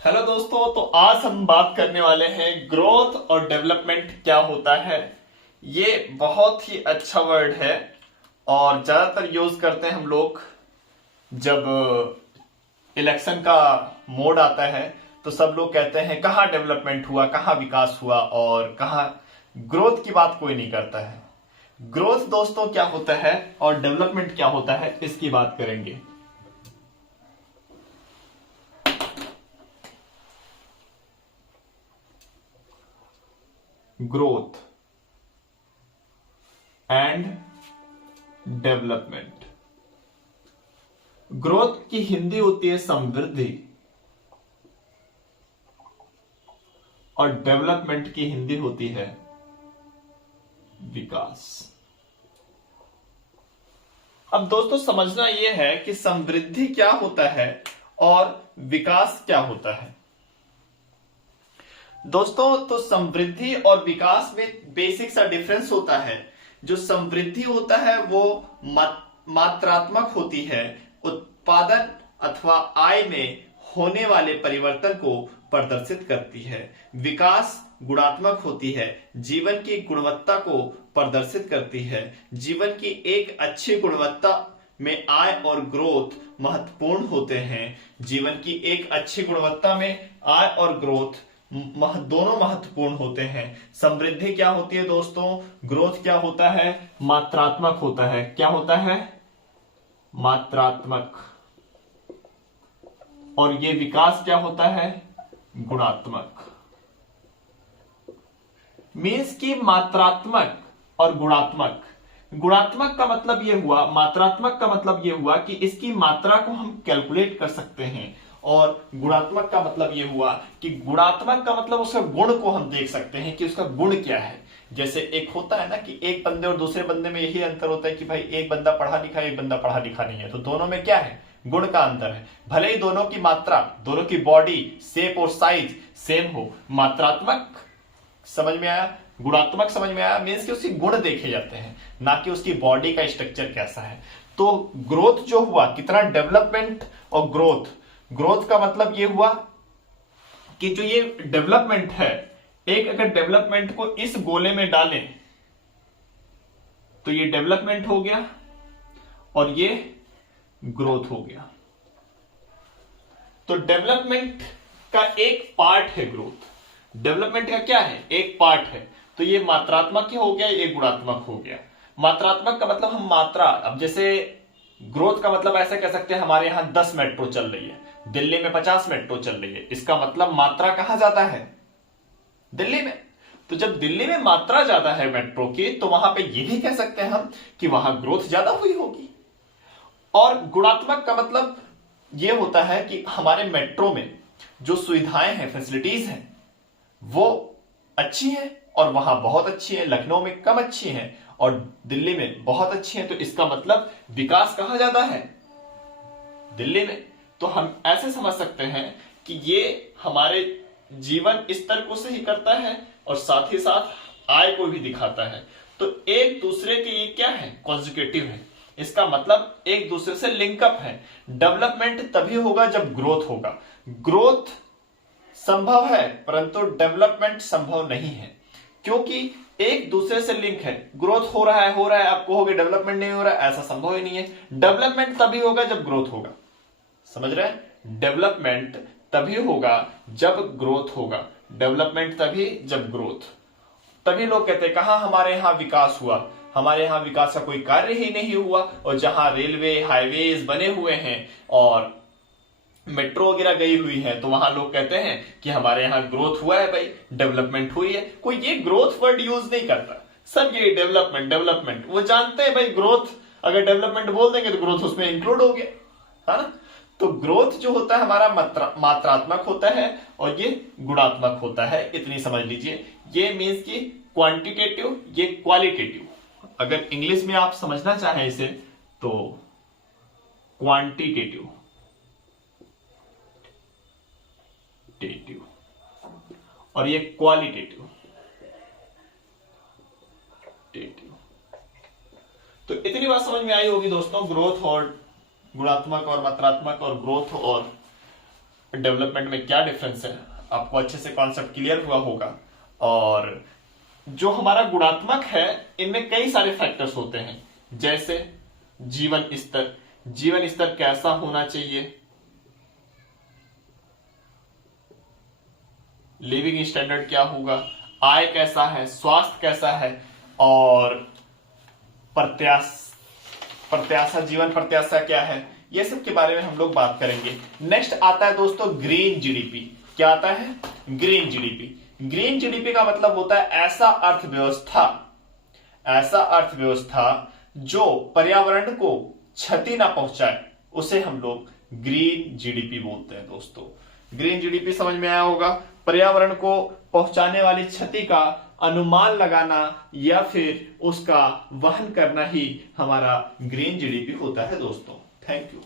Hello दोस्तों, तो आज हम बात करने वाले हैं ग्रोथ और डेवलपमेंट क्या होता है। ये बहुत ही अच्छा वर्ड है और ज्यादातर यूज करते हैं हम लोग जब इलेक्शन का मोड आता है। तो सब लोग कहते हैं कहाँ डेवलपमेंट हुआ, कहाँ विकास हुआ और कहाँ ग्रोथ की बात कोई नहीं करता है। ग्रोथ दोस्तों क्या होता है और डेवलपमेंट क्या होता है इसकी बात करेंगे। Growth and development. ग्रोथ की हिंदी होती है समृद्धि और डेवलपमेंट की हिंदी होती है विकास। अब दोस्तों समझना यह है कि समृद्धि क्या होता है और विकास क्या होता है। दोस्तों तो समृद्धि और विकास में बेसिक सा डिफरेंस होता है। जो समृद्धि होता है वो मात्रात्मक होती है, उत्पादन अथवा आय में होने वाले परिवर्तन को प्रदर्शित करती है। विकास गुणात्मक होती है, जीवन की गुणवत्ता को प्रदर्शित करती है। जीवन की एक अच्छी गुणवत्ता में आय और ग्रोथ महत्वपूर्ण होते हैं। जीवन की एक अच्छी गुणवत्ता में आय और ग्रोथ दोनों महत्वपूर्ण होते हैं। समृद्धि क्या होती है दोस्तों, ग्रोथ क्या होता है, मात्रात्मक होता है। क्या होता है, मात्रात्मक। और ये विकास क्या होता है, गुणात्मक। मीन्स की मात्रात्मक और गुणात्मक। गुणात्मक का मतलब यह हुआ, मात्रात्मक का मतलब यह हुआ कि इसकी मात्रा को हम कैलकुलेट कर सकते हैं और गुणात्मक का मतलब यह हुआ कि गुणात्मक का मतलब उसका गुण को हम देख सकते हैं कि उसका गुण क्या है। जैसे एक होता है ना कि एक बंदे और दूसरे बंदे में यही अंतर होता है कि भाई एक बंदा पढ़ा लिखा है, एक बंदा पढ़ा लिखा नहीं है, तो दोनों में क्या है, गुण का अंतर है। भले ही दोनों की मात्रा, दोनों की बॉडी शेप और साइज सेम हो। मात्रात्मक समझ में आया, गुणात्मक समझ में आया। मीन्स कि उसके गुण देखे जाते हैं, ना कि उसकी बॉडी का स्ट्रक्चर कैसा है। तो ग्रोथ जो हुआ, कितना डेवलपमेंट और ग्रोथ। ग्रोथ का मतलब ये हुआ कि जो ये डेवलपमेंट है, एक अगर डेवलपमेंट को इस गोले में डालें तो ये डेवलपमेंट हो गया और ये ग्रोथ हो गया। तो डेवलपमेंट का एक पार्ट है ग्रोथ। डेवलपमेंट का क्या है, एक पार्ट है। तो ये मात्रात्मक ही हो गया, ये गुणात्मक हो गया। मात्रात्मक का मतलब हम मात्रा, अब जैसे ग्रोथ का मतलब ऐसा कह सकते हैं हमारे यहां 10 मेट्रो चल रही है, दिल्ली में 50 मेट्रो चल रही है, इसका मतलब मात्रा कहां ज्यादा है, दिल्ली में। तो जब दिल्ली में मात्रा ज्यादा है मेट्रो की, तो वहां पे ये भी कह सकते हैं हम कि वहां ग्रोथ ज्यादा हुई होगी। और गुणात्मक का मतलब यह होता है कि हमारे मेट्रो में जो सुविधाएं हैं, फैसिलिटीज हैं, वो अच्छी हैं और वहां बहुत अच्छी है। लखनऊ में कम अच्छी हैं और दिल्ली में बहुत अच्छी हैं, तो इसका मतलब विकास कहां ज्यादा है, दिल्ली में। तो हम ऐसे समझ सकते हैं कि ये हमारे जीवन स्तर को सही करता है और साथ ही साथ आय को भी दिखाता है। तो एक दूसरे के ये क्या है, कॉन्जिक्यूटिव है। इसका मतलब एक दूसरे से लिंकअप है। डेवलपमेंट तभी होगा जब ग्रोथ होगा। ग्रोथ संभव है परंतु डेवलपमेंट संभव नहीं है, क्योंकि एक दूसरे से लिंक है। ग्रोथ हो रहा है, आप कहोगे डेवलपमेंट नहीं हो रहा है, ऐसा संभव ही नहीं है। डेवलपमेंट तभी होगा जब ग्रोथ होगा, समझ रहे हैं। डेवलपमेंट तभी होगा जब ग्रोथ होगा। डेवलपमेंट तभी जब ग्रोथ। तभी लोग कहते हैं कहां हमारे यहां विकास हुआ, हमारे यहां विकास का कोई कार्य ही नहीं हुआ। और जहां रेलवे हाईवेज बने हुए हैं और मेट्रो वगैरह गई हुई है, तो वहां लोग कहते हैं कि हमारे यहां ग्रोथ हुआ है, भाई डेवलपमेंट हुई है। कोई ये ग्रोथ वर्ड यूज नहीं करता, सब ये डेवलपमेंट डेवलपमेंट। वो जानते हैं भाई ग्रोथ, अगर डेवलपमेंट बोल देंगे तो ग्रोथ उसमें इंक्लूड हो गया, है ना। तो ग्रोथ जो होता है हमारा मात्रात्मक होता है और ये गुणात्मक होता है, इतनी समझ लीजिए। ये मीन्स की क्वांटिटेटिव, ये क्वालिटेटिव। अगर इंग्लिश में आप समझना चाहें इसे तो क्वांटिटेटिव और ये क्वालिटेटिव। तो इतनी बात समझ में आई होगी दोस्तों, ग्रोथ और गुणात्मक और मात्रात्मक और ग्रोथ और डेवलपमेंट में क्या डिफरेंस है, आपको अच्छे से कॉन्सेप्ट क्लियर हुआ होगा। और जो हमारा गुणात्मक है इनमें कई सारे फैक्टर्स होते हैं, जैसे जीवन स्तर, जीवन स्तर कैसा होना चाहिए, लिविंग स्टैंडर्ड क्या होगा, आय कैसा है, स्वास्थ्य कैसा है, और प्रत्याशा, जीवन प्रत्याशा क्या है, ये सब के बारे में हम लोग बात करेंगे। नेक्स्ट आता है दोस्तों ग्रीन जीडीपी। क्या आता है? Green GDP. ग्रीन जीडीपी का मतलब होता है ऐसा अर्थव्यवस्था जो पर्यावरण को क्षति ना पहुंचाए, उसे हम लोग ग्रीन जीडीपी बोलते हैं दोस्तों। ग्रीन जीडीपी समझ में आया होगा। पर्यावरण को पहुंचाने वाली क्षति का अनुमान लगाना या फिर उसका वहन करना ही हमारा ग्रीन जीडीपी होता है दोस्तों। Thank you.